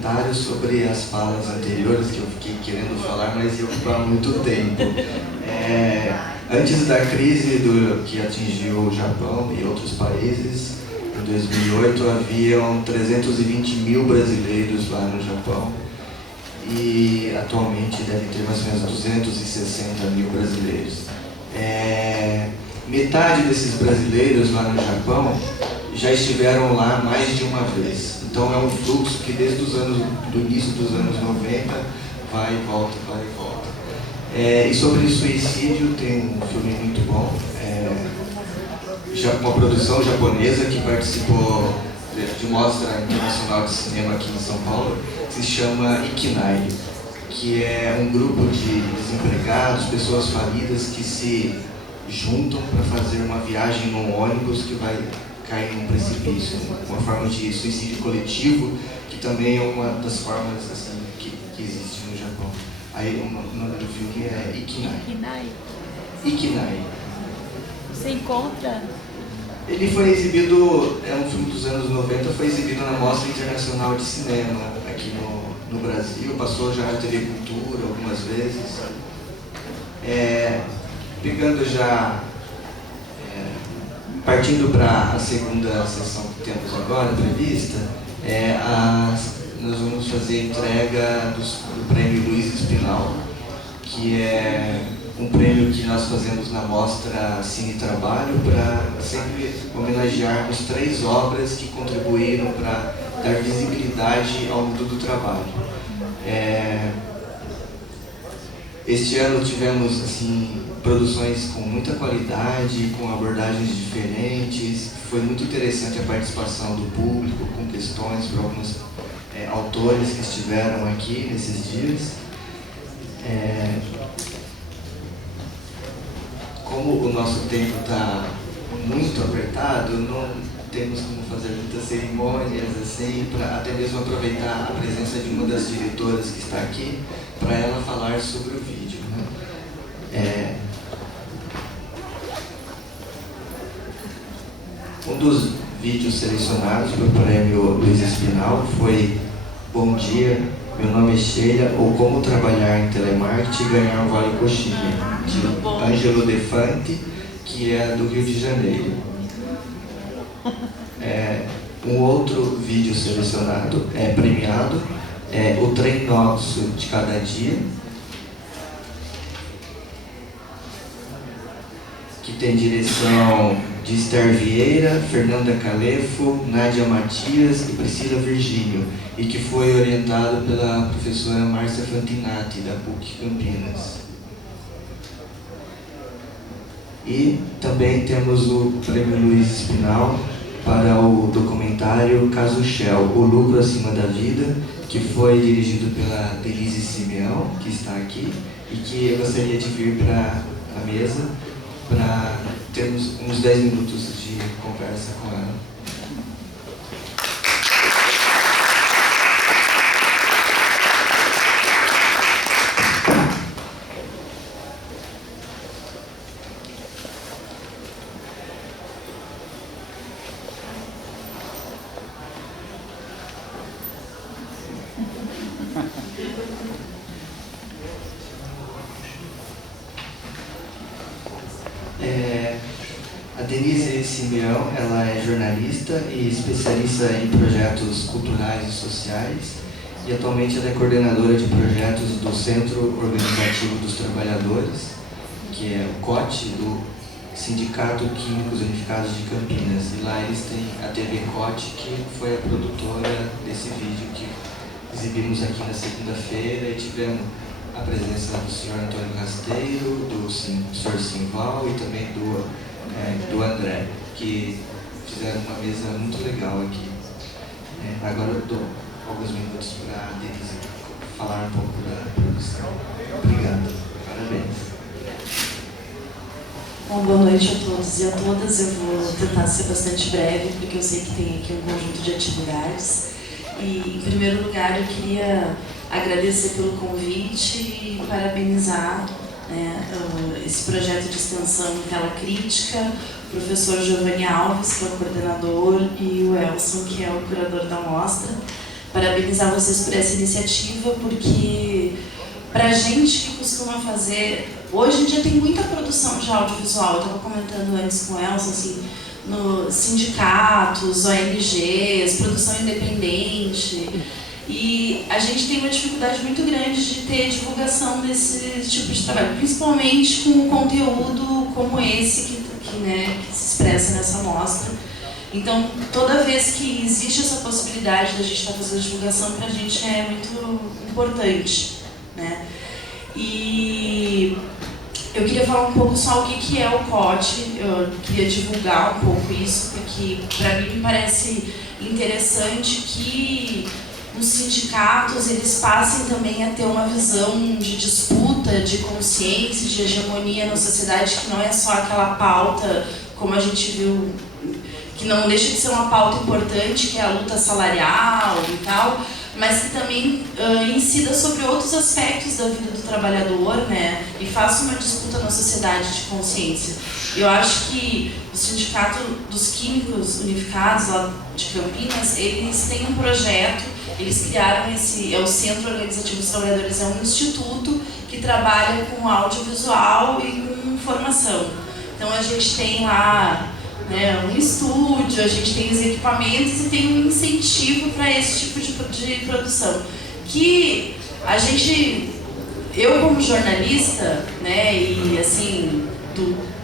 comentário sobre as falas anteriores que eu fiquei querendo falar, mas ia ocupar muito tempo. Antes da crise que atingiu o Japão e outros países, em 2008 haviam 320 mil brasileiros lá no Japão e atualmente devem ter mais ou menos 260 mil brasileiros. Metade desses brasileiros lá no Japão já estiveram lá mais de uma vez. Então é um fluxo que desde do início dos anos 90 vai e volta, vai e volta. E sobre suicídio tem um filme muito bom, uma produção japonesa que participou de Mostra Internacional de Cinema aqui em São Paulo, que se chama Ikinai, que é um grupo de desempregados, pessoas falidas que se juntam para fazer uma viagem num ônibus que vai cair num precipício, uma forma de suicídio coletivo, que também é uma das formas assim, que existe no Japão. Aí o nome do filme é Ikinai. Ikinai. Você encontra? Ele foi exibido, é um filme dos anos 90, foi exibido na Mostra Internacional de Cinema aqui no Brasil, passou já na TV Cultura algumas vezes. Pegando já, partindo para a segunda sessão que temos agora prevista, nós vamos fazer a entrega do prêmio Luiz Espinal, que é um prêmio que nós fazemos na Mostra Cine Trabalho para sempre homenagearmos 3 obras que contribuíram para dar visibilidade ao mundo do trabalho. Este ano tivemos assim, produções com muita qualidade, com abordagens diferentes. Foi muito interessante a participação do público, com questões para alguns autores que estiveram aqui nesses dias. Como o nosso tempo está muito apertado, não temos como fazer muitas cerimônias, assim, para até mesmo aproveitar a presença de uma das diretoras que está aqui, para ela falar sobre o vídeo. Né? Um dos vídeos selecionados para o prêmio Luiz Espinal foi Bom Dia, Meu Nome é Sheila, ou Como Trabalhar em Telemarketing e Ganhar um Vale Coxinha, de Ângelo Defante, que é do Rio de Janeiro. Um outro vídeo selecionado, premiado, é O Trem Nosso de Cada Dia, que tem direção de Esther Vieira, Fernanda Calefo, Nádia Matias e Priscila Virgínio, e que foi orientado pela professora Márcia Fantinatti, da PUC Campinas. E também temos o Prêmio Luiz Espinal para o documentário Caso Shell, O Lucro Acima da Vida, que foi dirigido pela Denise Simeão, que está aqui, e que eu gostaria de vir para a mesa para termos uns 10 minutos de conversa com ela. A Denise Simeão, ela é jornalista e especialista em projetos culturais e sociais, e atualmente ela é coordenadora de projetos do Centro Organizativo dos Trabalhadores, que é o COT, do Sindicato Químicos Unificados de Campinas. E lá eles têm a TV COT, que foi a produtora desse vídeo que exibimos aqui na segunda-feira, e tivemos a presença do senhor Antônio Rasteiro, do senhor Simval e também do André, que fizeram uma mesa muito legal aqui. Agora eu dou alguns minutos para a Denise falar um pouco da produção. Obrigado. Parabéns. Bom, boa noite a todos e a todas. Eu vou tentar ser bastante breve, porque eu sei que tem aqui um conjunto de atividades. E, em primeiro lugar, eu queria agradecer pelo convite e parabenizar esse projeto de extensão em tela crítica, o professor Giovanni Alves, que é o coordenador, e o Elson, que é o curador da mostra. parabenizar vocês por essa iniciativa, porque pra gente que costuma fazer... Hoje em dia tem muita produção de audiovisual, eu estava comentando antes com o Elson, assim, nos sindicatos, ONGs, produção independente, e a gente tem uma dificuldade muito grande de ter divulgação desse tipo de trabalho, principalmente com um conteúdo como esse que se expressa nessa mostra. Então, toda vez que existe essa possibilidade da gente estar fazendo divulgação, para a gente é muito importante, né? E eu queria falar um pouco só o que é o COT, eu queria divulgar um pouco isso, porque para mim me parece interessante que os sindicatos eles passem também a ter uma visão de disputa, de consciência, de hegemonia na sociedade, que não é só aquela pauta, como a gente viu, que não deixa de ser uma pauta importante, que é a luta salarial e tal, mas que também incida sobre outros aspectos da vida do trabalhador, né, e faça uma disputa na sociedade de consciência. Eu acho que o Sindicato dos Químicos Unificados, lá de Campinas, eles têm um projeto, eles criaram é o Centro Organizativo dos Trabalhadores, é um instituto que trabalha com audiovisual e com formação. Então a gente tem lá um estúdio, a gente tem os equipamentos e tem um incentivo para esse tipo de produção. Que a gente, eu como jornalista, né, e assim,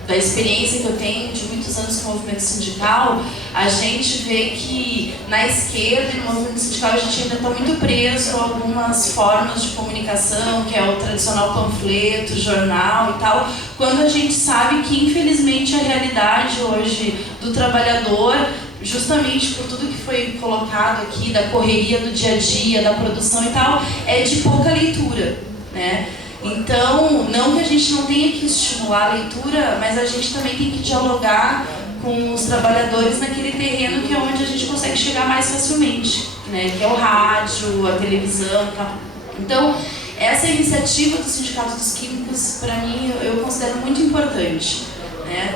da experiência que eu tenho de muitos anos com o movimento sindical, a gente vê que na esquerda e no movimento sindical a gente ainda está muito preso a algumas formas de comunicação, que é o tradicional panfleto, jornal e tal, quando a gente sabe que infelizmente a realidade hoje do trabalhador, justamente por tudo que foi colocado aqui, da correria do dia a dia, da produção e tal, é de pouca leitura, né? Então, não que a gente não tenha que estimular a leitura, mas a gente também tem que dialogar com os trabalhadores naquele terreno que é onde a gente consegue chegar mais facilmente, né? Que é o rádio, a televisão e tal. Então, essa iniciativa do Sindicato dos Químicos, para mim, eu considero muito importante, né?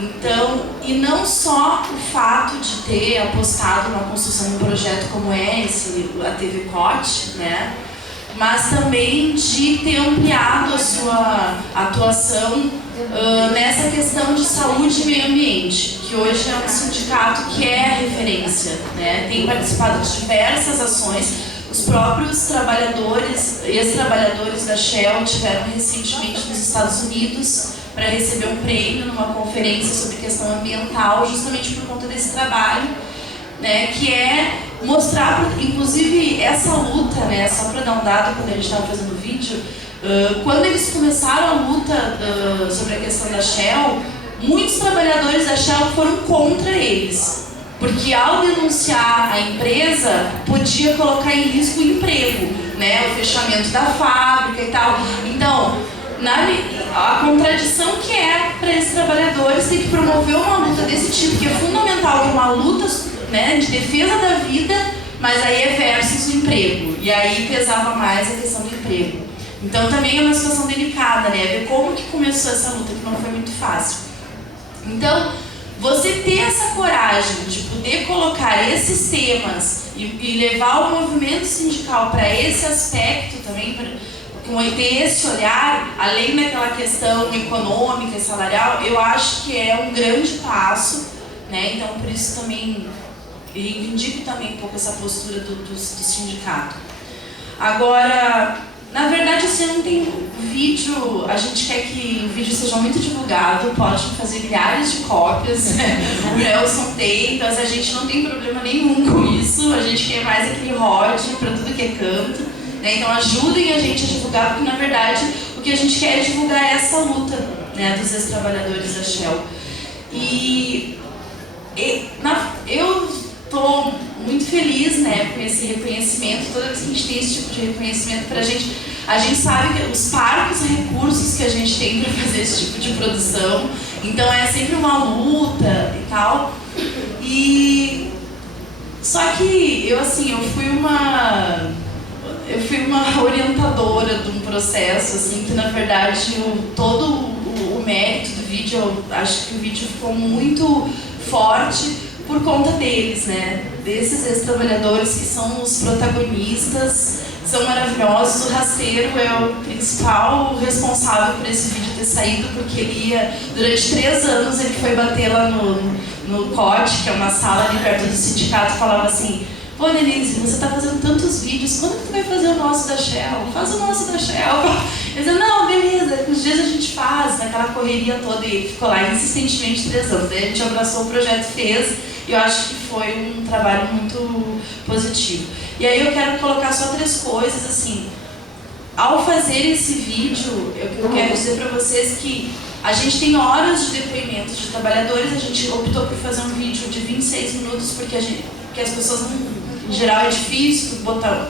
Então, e não só o fato de ter apostado na construção de um projeto como esse, a TV COT, né? Mas também de ter ampliado a sua atuação nessa questão de saúde e meio ambiente, que hoje é um sindicato que é a referência, né? Tem participado de diversas ações. Os próprios trabalhadores, ex-trabalhadores da Shell estiveram recentemente nos Estados Unidos para receber um prêmio numa conferência sobre questão ambiental, justamente por conta desse trabalho, né, que é mostrar, inclusive, essa luta, né, só para dar um dado, quando a gente estava fazendo o vídeo, quando eles começaram a luta sobre a questão da Shell, muitos trabalhadores da Shell foram contra eles, porque ao denunciar a empresa, podia colocar em risco o emprego, né, o fechamento da fábrica e tal. Então, a contradição que é para esses trabalhadores ter que promover uma luta desse tipo, que é fundamental, que é uma luta, né, de defesa da vida, mas aí é versus o emprego, e aí pesava mais a questão do emprego. Então também é uma situação delicada, né, ver como que começou essa luta, que não foi muito fácil. Então, você ter essa coragem de poder colocar esses temas e levar o movimento sindical para esse aspecto também, ter esse olhar, além daquela questão econômica e salarial, eu acho que é um grande passo, né? Então por isso também reivindico também um pouco essa postura do sindicato. Agora, na verdade, assim, não tem vídeo, a gente quer que o vídeo seja muito divulgado, pode fazer milhares de cópias, o Nelson tem, então a gente não tem problema nenhum com isso, a gente quer mais aquele ródio para tudo que é canto, né? Então ajudem a gente a divulgar, porque na verdade o que a gente quer é divulgar essa luta, né, dos ex-trabalhadores da Shell. Eu estou muito feliz, né, com esse reconhecimento. Toda vez que a gente tem esse tipo de reconhecimento pra gente, a gente sabe que os parcos recursos que a gente tem para fazer esse tipo de produção, então é sempre uma luta e tal. E só que eu fui uma orientadora de um processo, assim, que na verdade todo o mérito do vídeo, eu acho que o vídeo ficou muito forte, por conta deles, né? Desses ex-trabalhadores que são os protagonistas, são maravilhosos. O Rasteiro é o principal responsável por esse vídeo ter saído, porque ele ia, durante 3 anos, ele foi bater lá no COT, que é uma sala ali perto do sindicato, e falava assim: pô, Denise, você está fazendo tantos vídeos, quando que tu vai fazer o nosso da Shell? Faz o nosso da Shell. Eu dizia: não, beleza, uns dias a gente faz, naquela correria toda, e ficou lá insistentemente 3 anos. Daí a gente abraçou o projeto e fez, e eu acho que foi um trabalho muito positivo. E aí eu quero colocar só 3 coisas, assim. Ao fazer esse vídeo, eu quero dizer para vocês que a gente tem horas de depoimentos de trabalhadores. A gente optou por fazer um vídeo de 26 minutos, porque as pessoas, em geral, é difícil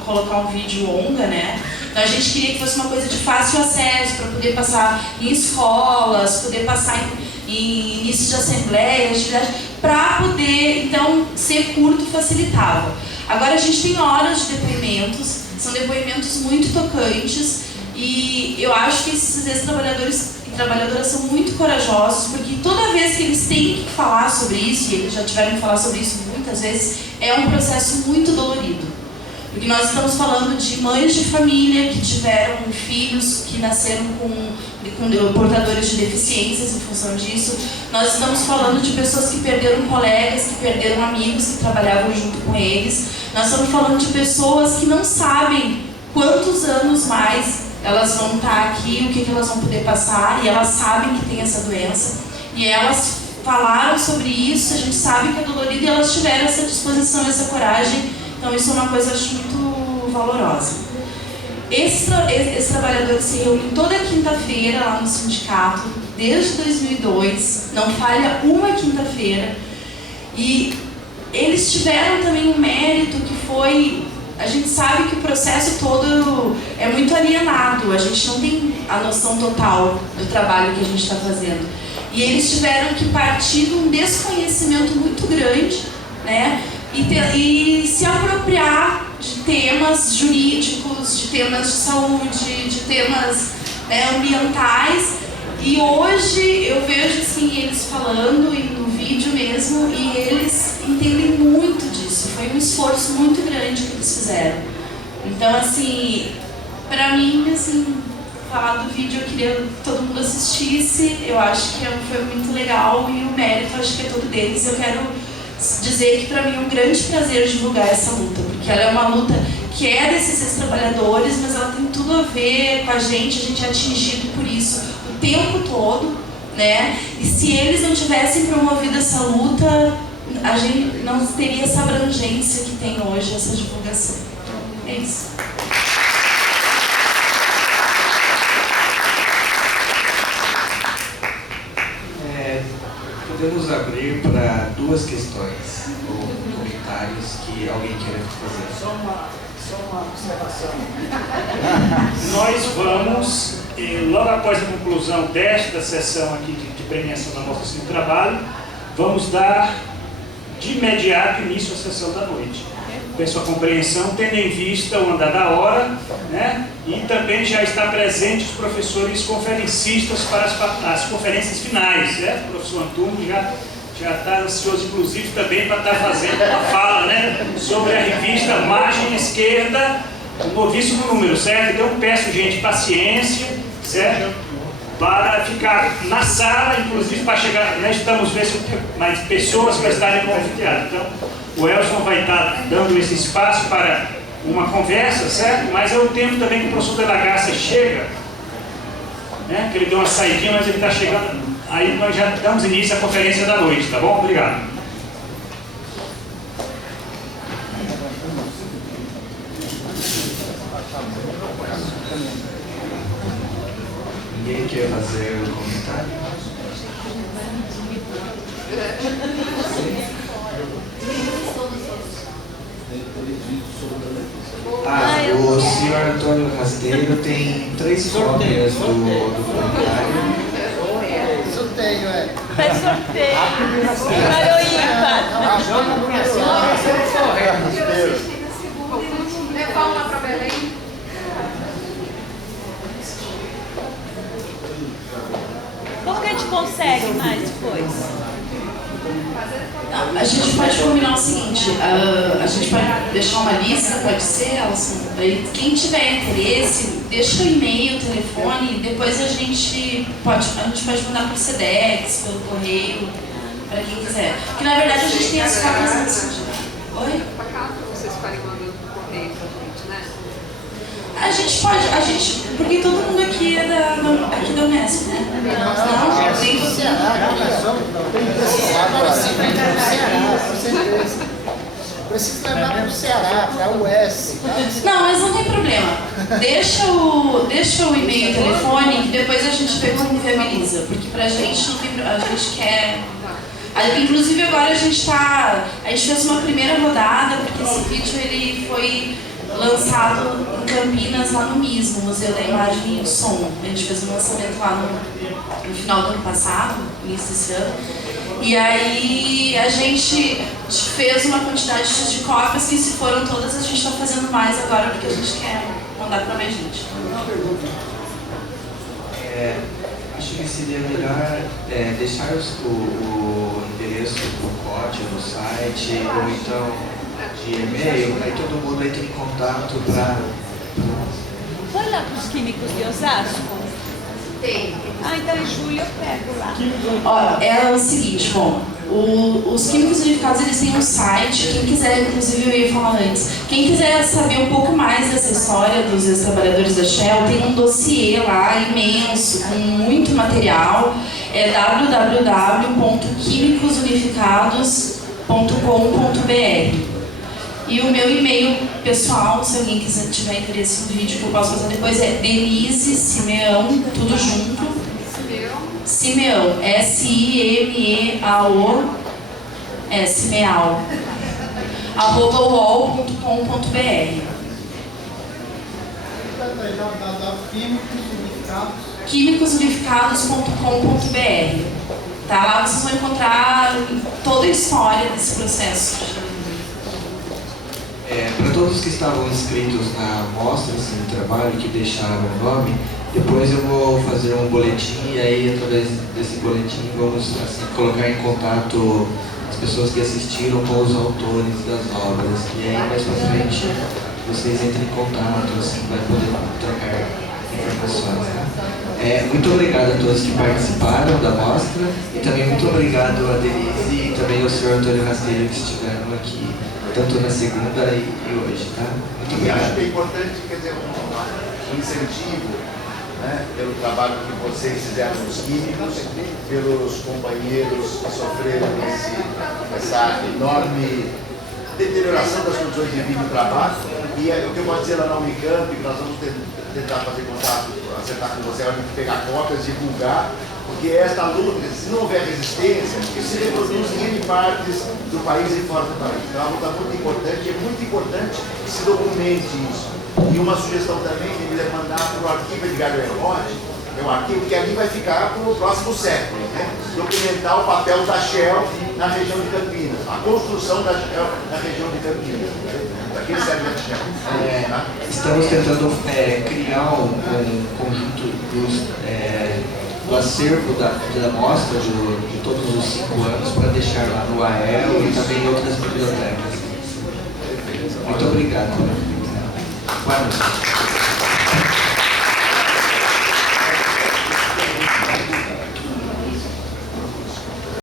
colocar um vídeo longa, né? Então a gente queria que fosse uma coisa de fácil acesso, para poder passar em escolas, poder passar em início de assembleia, atividade, para poder, então, ser curto facilitava. Agora a gente tem horas de depoimentos, são depoimentos muito tocantes, e eu acho que esses ex-trabalhadores e trabalhadoras são muito corajosos, porque toda vez que eles têm que falar sobre isso, e eles já tiveram que falar sobre isso muitas vezes, é um processo muito dolorido. Porque nós estamos falando de mães de família que tiveram filhos que nasceram com portadores de deficiências em função disso. Nós estamos falando de pessoas que perderam colegas, que perderam amigos que trabalhavam junto com eles. Nós estamos falando de pessoas que não sabem quantos anos mais elas vão estar aqui, o que elas vão poder passar, e elas sabem que tem essa doença. E elas falaram sobre isso, a gente sabe que é dolorido, e elas tiveram essa disposição, essa coragem. Então isso é uma coisa, eu acho, muito valorosa. Esses trabalhadores se reúnem toda quinta-feira lá no sindicato, desde 2002, não falha uma quinta-feira. E eles tiveram também um mérito que foi... A gente sabe que o processo todo é muito alienado, a gente não tem a noção total do trabalho que a gente está fazendo. E eles tiveram que partir de um desconhecimento muito grande, né? E se apropriar de temas jurídicos, de temas de saúde, de temas, né, ambientais. E hoje eu vejo assim, eles falando, e no vídeo mesmo, e eles entendem muito disso. Foi um esforço muito grande que eles fizeram. Então, assim, pra mim, assim, falar do vídeo, eu queria que todo mundo assistisse. Eu acho que foi muito legal, e o mérito acho que é todo deles. Eu quero dizer que para mim é um grande prazer divulgar essa luta, porque ela é uma luta que é desses ex-trabalhadores, mas ela tem tudo a ver com a gente é atingido por isso o tempo todo, né? E se eles não tivessem promovido essa luta, a gente não teria essa abrangência que tem hoje, essa divulgação. É isso. Podemos abrir para 2 questões ou comentários que alguém queira fazer. Só uma observação. Nós vamos, logo após a conclusão desta sessão aqui de premiação da Mostra de Trabalho, vamos dar de imediato início à sessão da noite. Peço a compreensão, tendo em vista o andar da hora, né? E também já está presente os professores conferencistas para as conferências finais, certo? O professor Antônio já está ansioso, inclusive, também para estar fazendo uma fala, né, sobre a revista Margem Esquerda, um novíssimo número, certo? Então peço, gente, paciência, certo? Para ficar na sala, inclusive para chegar, nós estamos vendo mais pessoas para estarem no anfiteatro. Então, o Elson vai estar dando esse espaço para uma conversa, certo? Mas é o tempo também que o professor de la Graça chega, né? Que ele deu uma saidinha, mas ele está chegando. Aí nós já damos início à conferência da noite, tá bom? Obrigado. Ninguém quer fazer um comentário? O senhor Antônio Rasteiro tem 3 cópias do comentário. Sorteio, Faz sorteio. Para o ímpar. Levar uma para Belém. Como que a gente consegue mais depois? Não, A gente pode combinar o seguinte, a gente pode deixar uma lista, pode ser, Elson? Daí, quem tiver interesse, deixa o e-mail, o telefone, depois a gente pode mandar por Sedex, pelo correio, para quem quiser. Porque na verdade a gente tem as formas antes. Oi? Para cá, vocês ficarem mandando por correio pra gente, né? Porque todo mundo aqui é aqui da Unesp, né? Não, tem do você. Ceará, precisa levar para o Ceará, para a UES. Não, mas não tem problema. Deixa o e-mail e o telefone, que depois a gente vê como viabiliza. Porque pra gente não tem. A gente quer. Inclusive agora a gente fez uma primeira rodada, porque esse vídeo ele foi lançado em Campinas, lá no MIS, Museu da Imagem e do Som. A gente fez um lançamento lá no final do ano passado, início desse ano. E aí a gente fez uma quantidade de cópias que, se foram todas, a gente está fazendo mais agora porque a gente quer mandar para mais gente. Acho que seria melhor deixar o endereço do código no site ou então de e-mail, aí todo mundo entra em contato para... Foi lá para os químicos de Osasco? Tem. Ah, então em julho eu pego lá. Ó, é o seguinte, bom, os químicos unificados, eles têm um site, quem quiser, inclusive eu ia falar antes, quem quiser saber um pouco mais dessa história dos ex-trabalhadores da Shell, tem um dossiê lá imenso, com muito material, é www.quimicosunificados.com.br. E o meu e-mail pessoal, se alguém tiver interesse no vídeo que eu posso fazer depois, é Denise Simeão, tudo junto. Simeão, S-I-M-E-A-O, Simeão, @uol.com.br. químicosunificados.com.br. Tá? Lá vocês vão encontrar toda a história desse processo. Para todos que estavam inscritos na amostra assim, do trabalho, que deixaram o nome, depois eu vou fazer um boletim e aí, através desse boletim, vamos assim, colocar em contato as pessoas que assistiram com os autores das obras. E aí, mais pra frente, vocês entram em contato, assim, vai poder trocar informações. Né? Muito obrigado a todos que participaram da mostra e também muito obrigado a Denise e também ao senhor Antônio Rasteiro que estiveram aqui, tanto na segunda e hoje, tá? Muito E acho obrigado. que é importante, quer dizer, um incentivo, né, pelo trabalho que vocês fizeram nos químicos, pelos companheiros que sofreram essa enorme deterioração das condições de vida e trabalho. E o que eu posso dizer lá na Unicamp, que nós vamos tentar fazer contato, acertar com você, vai pegar cópias, divulgar, porque esta luta, se não houver resistência, isso se reproduz em N partes do país e fora do país. Então é uma luta muito importante, e é muito importante que se documente isso. E uma sugestão também que ele mandar para o arquivo Edgar Berrote, é um arquivo que ali vai ficar para o próximo século, né? Documentar o papel da Shell na região de Campinas, a construção da Shell na região de Campinas. Para que serve a Shell? Estamos tentando criar um conjunto do acervo da amostra de todos os 5 anos para deixar lá no AEL e também em outras bibliotecas. Muito obrigado. Boa noite.